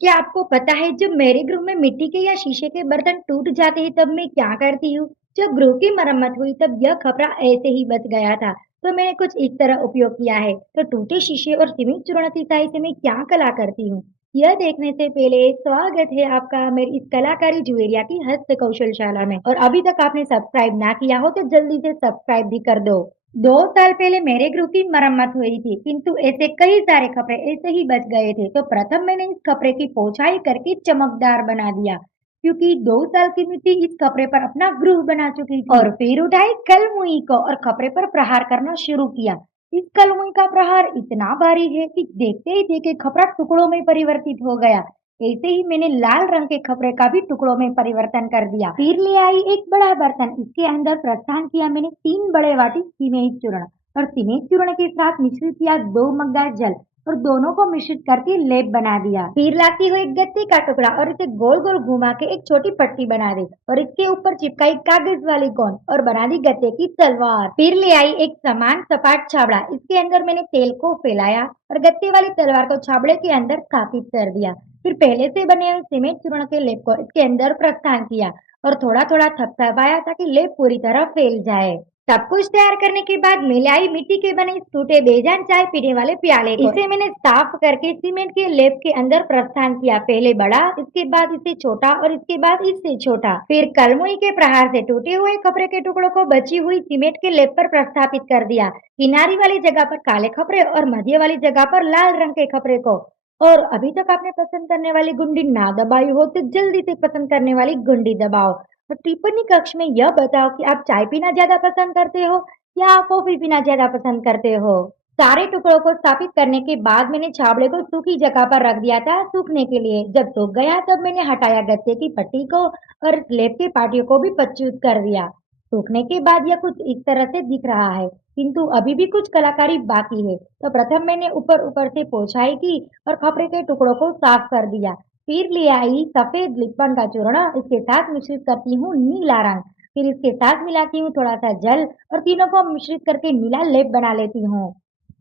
क्या आपको पता है जब मेरे गृह में मिट्टी के या शीशे के बर्तन टूट जाते हैं तब मैं क्या करती हूँ? जब गृह की मरम्मत हुई तब यह खपरा ऐसे ही बच गया था, तो मैंने कुछ इस तरह उपयोग किया है। तो टूटे शीशे और सीमेंट चूर्ण की सहायता से मैं क्या कला करती हूँ? यह देखने से पहले स्वागत है आपका मेरी इस कलाकारी जुएरिया की हस्त कौशलशाला में। और अभी तक आपने सब्सक्राइब ना किया हो तो जल्दी से सब्सक्राइब भी कर दो। 2 साल पहले मेरे गृह की मरम्मत हुई थी, किंतु ऐसे कई सारे कपड़े ऐसे ही बच गए थे। तो प्रथम मैंने इस कपड़े की पोछाई करके चमकदार बना दिया, क्योंकि 2 साल की मिट्टी इस कपड़े पर अपना गृह बना चुकी थी। और फिर उठाई कलमुई को और कपड़े पर प्रहार करना शुरू किया। इस कलमुई का प्रहार इतना भारी है कि देखते ही देखे कपड़ा टुकड़ों में परिवर्तित हो गया। ऐसे ही मैंने लाल रंग के कपड़े का भी टुकड़ों में परिवर्तन कर दिया। फिर ले आई एक बड़ा बर्तन, इसके अंदर प्रस्थान किया मैंने 3 बड़े वाटी सीमेंट चूर्ण और सीमेंट चूर्ण के साथ मिश्रित किया 2 मग्गा जल और दोनों को मिश्रित करके लेप बना दिया। फिर लाती हुई एक गत्ते का टुकड़ा और इसे गोल गोल घुमा के एक छोटी पट्टी बना दी और इसके ऊपर चिपकाई कागज वाली गोंद और बना दी गत्ते की तलवार। फिर ले आई एक समान सपाट छाबड़ा, इसके अंदर मैंने तेल को फैलाया और गत्ते वाली तलवार को छाबड़े के अंदर स्थापित कर दिया। फिर पहले से बने हुए सीमेंट चूर्ण के लेप को इसके अंदर प्रस्थान किया और थोड़ा थोड़ा थपथपाया ताकि लेप पूरी तरह फैल जाए। सब कुछ तैयार करने के बाद मिलाई मिट्टी के बने इस टूटे बेजान चाय पीने वाले प्याले को इसे मैंने साफ करके सीमेंट के लेप के अंदर प्रस्थान किया। पहले बड़ा, इसके बाद इससे छोटा और इसके बाद इससे छोटा। फिर कलमुई के प्रहार से टूटे हुए कपड़े के टुकड़ों को बची हुई सीमेंट के लेप पर प्रस्थापित कर दिया। किनारी वाली जगह पर काले कपड़े और मध्य वाली जगह पर लाल रंग के कपड़े को। और अभी तक आपने पसंद करने वाली गुंडी ना दबाई हो तो जल्दी से पसंद करने वाली गुंडी दबाओ। तो टिप्पणी कक्ष में यह बताओ कि आप चाय पीना ज्यादा पसंद करते हो या कॉफी पीना ज्यादा पसंद करते हो। सारे टुकड़ों को स्थापित करने के बाद मैंने छाबड़े को सूखी जगह पर रख दिया था सूखने के लिए। जब सूख गया तब मैंने हटाया गत्ते की पट्टी को और स्लेब के पाटियों को भी पच्चूत कर दिया। सूखने के बाद यह कुछ इस तरह से दिख रहा है, किंतु अभी भी कुछ कलाकारी बाकी है। तो प्रथम मैंने ऊपर ऊपर से पोछाई की और कपड़े के टुकड़ों को साफ कर दिया। फिर ले आई सफेद लिप्पन का चूर्ण, इसके साथ मिश्रित करती हूँ नीला रंग। फिर इसके साथ मिलाती हूँ थोड़ा सा जल और तीनों को मिश्रित करके नीला लेप बना लेती हूँ।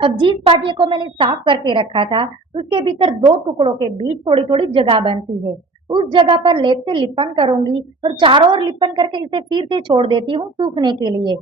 अब जिस पाटिया को मैंने साफ करके रखा था उसके भीतर 2 टुकड़ों के बीच थोड़ी थोड़ी जगह बनती है। उस जगह पर लेप से लिपन करूंगी और चारों ओर लिपन करके इसे फिर से छोड़ देती हूँ सूखने के लिए।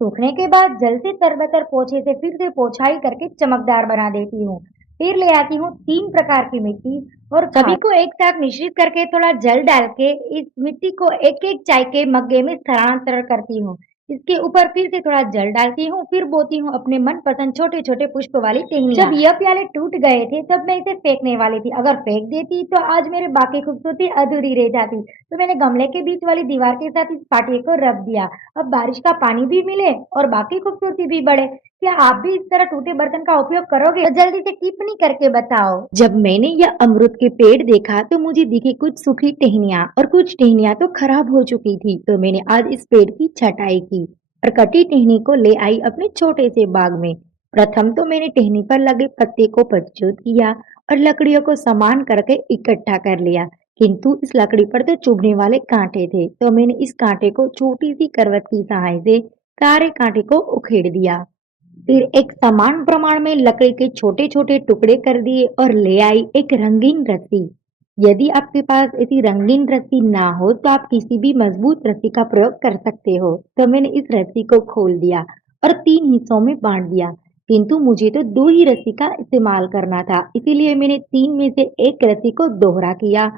सूखने के बाद जल से तरबतर पोछे से फिर से पोछाई करके चमकदार बना देती हूँ। फिर ले आती हूँ 3 प्रकार की मिट्टी और सभी को एक साथ मिश्रित करके थोड़ा जल डाल के इस मिट्टी को एक एक चाय के मग्गे में स्थानांतरण करती हूँ। इसके ऊपर फिर से थोड़ा जल डालती हूँ, फिर बोती हूँ अपने मनपसंद छोटे-छोटे पुष्प वाली टहनियाँ। जब यह प्याले टूट गए थे तब मैं इसे फेंकने वाली थी। अगर फेंक देती तो आज मेरे बाकी खूबसूरती अधूरी रह जाती। तो मैंने गमले के बीच वाली दीवार के साथ इस पाटिये को रख दिया। अब बारिश का पानी भी मिले और बाकी खूबसूरती भी बढ़े। क्या आप भी इस तरह टूटे बर्तन का उपयोग करोगे? तो जल्दी से टिप्पणी करके बताओ। जब मैंने यह अमरूद के पेड़ देखा तो मुझे दिखी कुछ सूखी टहनियाँ और कुछ टहनियाँ तो खराब हो चुकी थी। तो मैंने आज इस पेड़ की छटाई की और कटी टहनी को ले आई अपने छोटे से बाग में। प्रथम तो मैंने टहनी पर लगे पत्ते को पच्चूत किया और लकड़ियों को समान करके इकट्ठा कर लिया, किंतु इस लकड़ी पर तो चुभने वाले कांटे थे। तो मैंने इस कांटे को छोटी सी करवट की सहायता से सारे कांटे को उखेड़ दिया। फिर एक समान प्रमाण में लकड़ी के छोटे छोटे टुकड़े कर दिए और ले आई एक रंगीन रस्सी। यदि आपके पास ऐसी रंगीन रस्सी ना हो तो आप किसी भी मजबूत रस्सी का प्रयोग कर सकते हो। तो मैंने इस रस्सी को खोल दिया और 3 हिस्सों में बांट दिया, किंतु मुझे तो 2 ही रस्सी का इस्तेमाल करना था, इसीलिए मैंने 3 में से एक रस्सी को दोहरा किया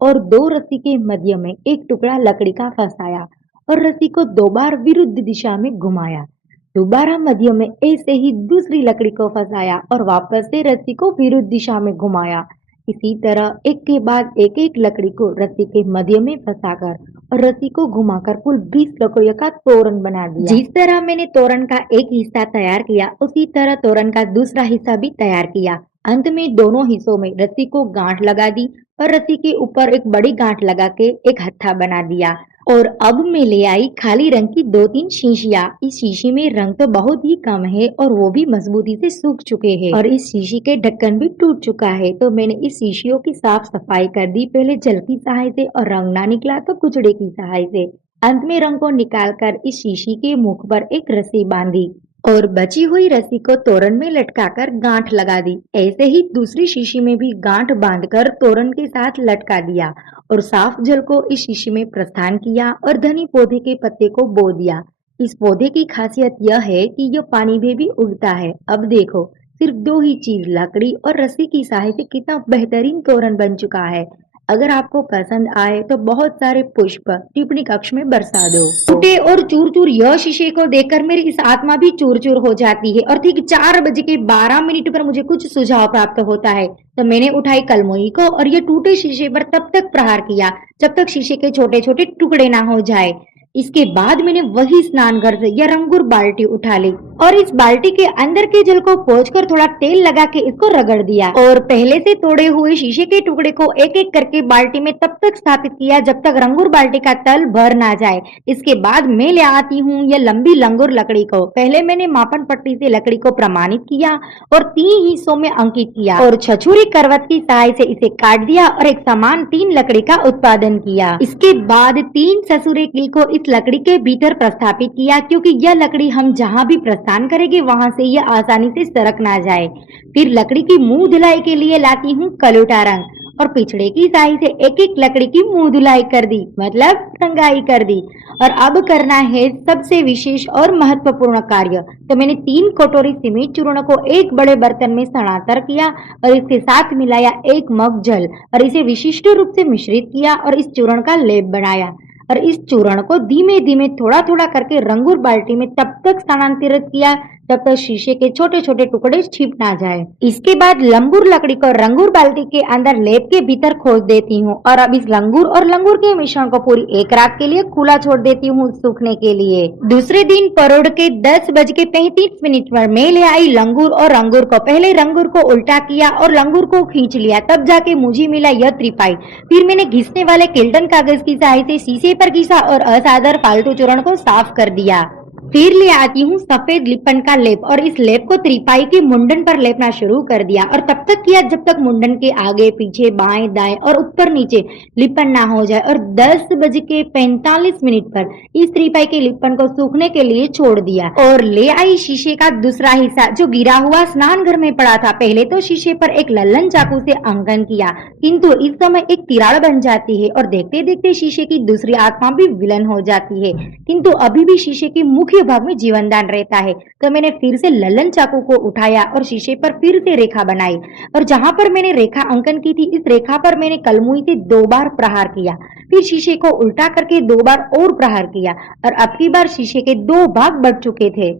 और 2 रस्सी के मध्य में एक टुकड़ा लकड़ी का फंसाया और रस्सी को 2 बार विरुद्ध दिशा में घुमाया। दोबारा मध्य में ऐसे ही दूसरी लकड़ी को फंसाया और वापस से रस्सी को विरुद्ध दिशा में घुमाया। इसी तरह एक के बाद एक लकड़ी को रस्सी के मध्य में फंसाकर और रस्सी को घुमाकर कुल 20 लकड़ियों का तोरण बना दिया। जिस तरह मैंने तोरण का एक हिस्सा तैयार किया उसी तरह तोरण का दूसरा हिस्सा भी तैयार किया। अंत में दोनों हिस्सों में रस्सी को गांठ लगा दी और रस्सी के ऊपर एक बड़ी गांठ लगा के एक हत्था बना दिया। और अब मैं ले आई खाली रंग की 2-3 शीशियाँ। इस शीशी में रंग तो बहुत ही कम है और वो भी मजबूती से सूख चुके हैं और इस शीशी के ढक्कन भी टूट चुका है। तो मैंने इस शीशियों की साफ सफाई कर दी, पहले जल की सहायता से और रंग ना निकला तो कुचड़े की सहायता से। अंत में रंग को निकाल कर इस शीशी के मुख पर एक रस्सी बांधी और बची हुई रस्सी को तोरण में लटकाकर गांठ लगा दी। ऐसे ही दूसरी शीशी में भी गांठ बांधकर तोरण के साथ लटका दिया और साफ जल को इस शीशी में प्रस्थान किया और धनी पौधे के पत्ते को बो दिया। इस पौधे की खासियत यह है कि यह पानी में भी उगता है। अब देखो, सिर्फ दो ही चीज, लकड़ी और रस्सी की सहायता से कितना बेहतरीन तोरण बन चुका है। अगर आपको पसंद आए तो बहुत सारे पुष्प टिप्पणी कक्ष में बरसा दो। टूटे और चूर चूर यह शीशे को देखकर मेरी इस आत्मा भी चूर चूर हो जाती है और ठीक 4:12 पर मुझे कुछ सुझाव प्राप्त होता है। तो मैंने उठाई कलमोई को और ये टूटे शीशे पर तब तक प्रहार किया जब तक शीशे के छोटे छोटे टुकड़े ना हो जाए। इसके बाद मैंने वही स्नान घर से यह रंगूर बाल्टी उठा ली और इस बाल्टी के अंदर के जल को पोंछकर थोड़ा तेल लगा के इसको रगड़ दिया और पहले से तोड़े हुए शीशे के टुकड़े को एक एक करके बाल्टी में तब तक स्थापित किया जब तक रंगूर बाल्टी का तल भर ना जाए। इसके बाद मैं ले आती हूँ यह लंबी लंगूर लकड़ी को। पहले मैंने मापन पट्टी से लकड़ी को प्रमाणित किया और 3 हिस्सों में अंकित किया और छछूरी करवट की सहायता से इसे काट दिया और एक समान 3 लकड़ी का उत्पादन किया। इसके बाद 3 ससुरे कील को इस लकड़ी के भीतर प्रस्थापित किया क्योंकि यह लकड़ी हम जहाँ भी प्रस्थान करेंगे वहां से यह आसानी से सरक ना जाए। फिर लकड़ी की मुंह धुलाई के लिए लाती हूँ कलूटा रंग और पिछड़े की साई से एक एक लकड़ी की मुंह धुलाई कर दी, मतलब रंगाई कर दी। और अब करना है सबसे विशेष और महत्वपूर्ण कार्य। तो मैंने 3 कटोरी सीमेंट चूर्ण को एक बड़े बर्तन में स्थानांतर किया और इसके साथ मिलाया 1 मग जल और इसे विशिष्ट रूप से मिश्रित किया और इस चूर्ण का लेप बनाया और इस चूर्ण को धीमे धीमे थोड़ा थोड़ा करके रंगूर बाल्टी में तब तक स्थानांतरित किया तब तक शीशे के छोटे छोटे टुकड़े छिप ना जाए। इसके बाद लंगूर लकड़ी को रंगूर बाल्टी के अंदर लेप के भीतर खोद देती हूँ और अब इस लंगूर और लंगूर के मिश्रण को पूरी 1 रात के लिए खुला छोड़ देती हूँ सूखने के लिए। दूसरे दिन परोड़ के 10:35 पर मैं ले आई लंगूर और रंगूर को। पहले रंगूर को उल्टा किया और लंगूर को खींच लिया, तब जाके मुझे मिला यह त्रिपाई। फिर मैंने घिसने वाले किल्टन कागज की सहायता से शीशे पर घिसा और असाधार फालतू चूर्ण को साफ कर दिया। फिर ले आती हूँ सफेद लिपन का लेप और इस लेप को त्रिपाई के मुंडन पर लेपना शुरू कर दिया और तब तक किया जब तक मुंडन के आगे पीछे बाएं दाएं और ऊपर नीचे लिपन ना हो जाए और 10:45 पर इस त्रिपाई के लिपन को सूखने के लिए छोड़ दिया और ले आई शीशे का दूसरा हिस्सा जो गिरा हुआ स्नान घर में पड़ा था। पहले तो शीशे पर एक लल्लन चाकू से अंकन किया किंतु इस समय एक तिराड़ बन जाती है और देखते देखते शीशे की दूसरी आत्मा भी विलन हो जाती है, किंतु अभी भी शीशे की मुख्य भाग में जीवनदान रहता है। तो मैंने फिर से लल्लन चाकू को उठाया और शीशे पर फिर से रेखा बनाई और जहां पर मैंने रेखा अंकन की थी इस रेखा पर मैंने कलमुई से 2 बार प्रहार किया। फिर शीशे को उल्टा करके 2 बार और प्रहार किया और अब की बार शीशे के 2 भाग बढ़ चुके थे।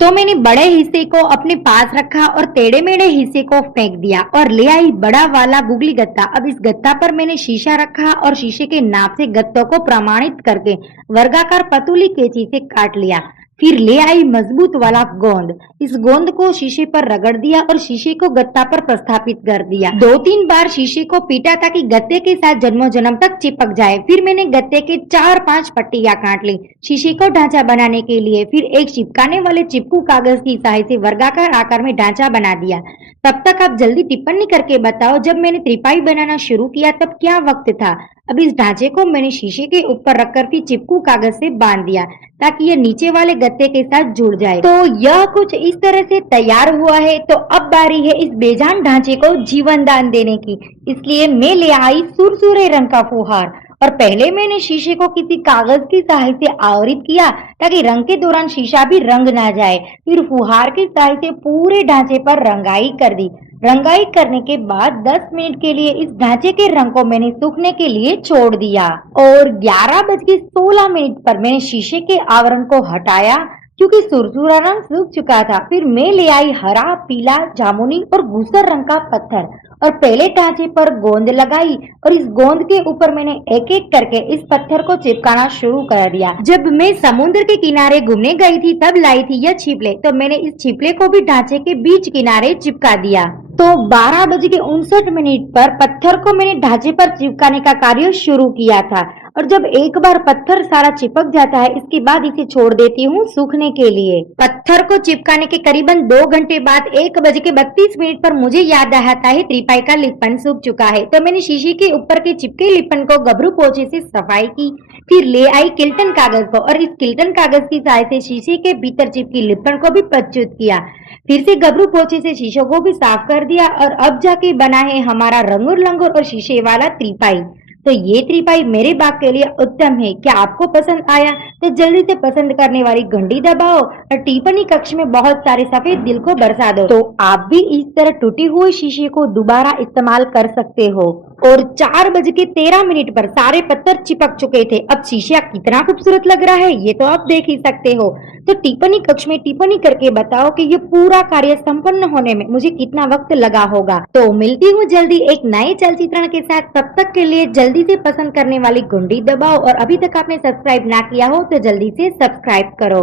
तो मैंने बड़े हिस्से को अपने पास रखा और टेढ़े मेढ़े हिस्से को फेंक दिया और ले आई बड़ा वाला गुगली गत्ता। अब इस गत्ता पर मैंने शीशा रखा और शीशे के नाप से गत्तों को प्रमाणित करके वर्गाकार पतुली कैंची से काट लिया। फिर ले आई मजबूत वाला गोंद। इस गोंद को शीशे पर रगड़ दिया और शीशे को गत्ता पर प्रस्थापित कर दिया। 2-3 बार शीशे को पीटा ताकि गत्ते के साथ जन्मों जन्म तक चिपक जाए। फिर मैंने गत्ते के 4-5 पट्टियां काट ली शीशे को ढांचा बनाने के लिए। फिर एक चिपकाने वाले चिपकू कागज की सहायता से वर्गाकार आकार में ढांचा बना दिया। तब तक आप जल्दी टिप्पणी करके बताओ, जब मैंने त्रिपाई बनाना शुरू किया तब क्या वक्त था। अब इस ढांचे को मैंने शीशे के ऊपर रखकर फिर चिपकू कागज से बांध दिया ताकि यह नीचे वाले गत्ते के साथ जुड़ जाए। तो यह कुछ इस तरह से तैयार हुआ है। तो अब बारी है इस बेजान ढांचे को जीवन दान देने की। इसलिए मैं ले आई सुरसुरे रंग का फुहार और पहले मैंने शीशे को किसी कागज की सहायता से आवृत किया ताकि रंग के दौरान शीशा भी रंग ना जाए। फिर फुहार की सहायता से पूरे ढांचे पर रंगाई कर दी। रंगाई करने के बाद 10 मिनट के लिए इस ढांचे के रंग को मैंने सूखने के लिए छोड़ दिया और 11:16 पर मैंने शीशे के आवरण को हटाया क्योंकि सुरसुरा रंग सूख चुका था। फिर मैं ले आई हरा, पीला, जामुनी और भूसर रंग का पत्थर और पहले ढांचे पर गोंद लगाई और इस गोंद के ऊपर मैंने एक एक करके इस पत्थर को चिपकाना शुरू कर दिया। जब मैं समुद्र के किनारे घूमने गई थी तब लाई थी यह छिपले, तो मैंने इस छिपले को भी ढांचे के बीच किनारे चिपका दिया। तो 12:59 पर पत्थर को मैंने ढांचे पर चिपकाने का कार्य शुरू किया था और जब एक बार पत्थर सारा चिपक जाता है इसके बाद इसे छोड़ देती हूँ सूखने के लिए। पत्थर को चिपकाने के करीबन 2 घंटे बाद 1:32 पर मुझे याद आता है त्रिपाई का लिपन सूख चुका है। तो मैंने शीशे के ऊपर के चिपके लिपन को गबरू पोछे से सफाई की, फिर ले आई किल्टन कागज को और इस किल्टन कागज की सहायता से शीशे के भीतर चिपकी लिपन को भी प्रस्तुत किया। फिर से गबरू पोछे से शीशों को भी साफ कर दिया और अब जाके बना है हमारा रंगूर लंगूर और शीशे वाला त्रिपाई। तो ये त्रिपाई मेरे बाग के लिए उत्तम है। क्या आपको पसंद आया? तो जल्दी से पसंद करने वाली घंटी दबाओ और टिप्पणी कक्ष में बहुत सारे सफेद दिल को बरसा दो। तो आप भी इस तरह टूटे हुए शीशे को दोबारा इस्तेमाल कर सकते हो। और 4:13 पर सारे पत्थर चिपक चुके थे। अब शीशा कितना खूबसूरत लग रहा है ये तो आप देख ही सकते हो। तो टिप्पणी कक्ष में टिप्पणी करके बताओ कि ये पूरा कार्य संपन्न होने में मुझे कितना वक्त लगा होगा। तो मिलती हूँ जल्दी एक नए चलचित्रण के साथ। तब तक के लिए जल्दी से पसंद करने वाली घंटी दबाओ और अभी तक आपने सब्सक्राइब ना किया हो तो जल्दी से सब्सक्राइब करो।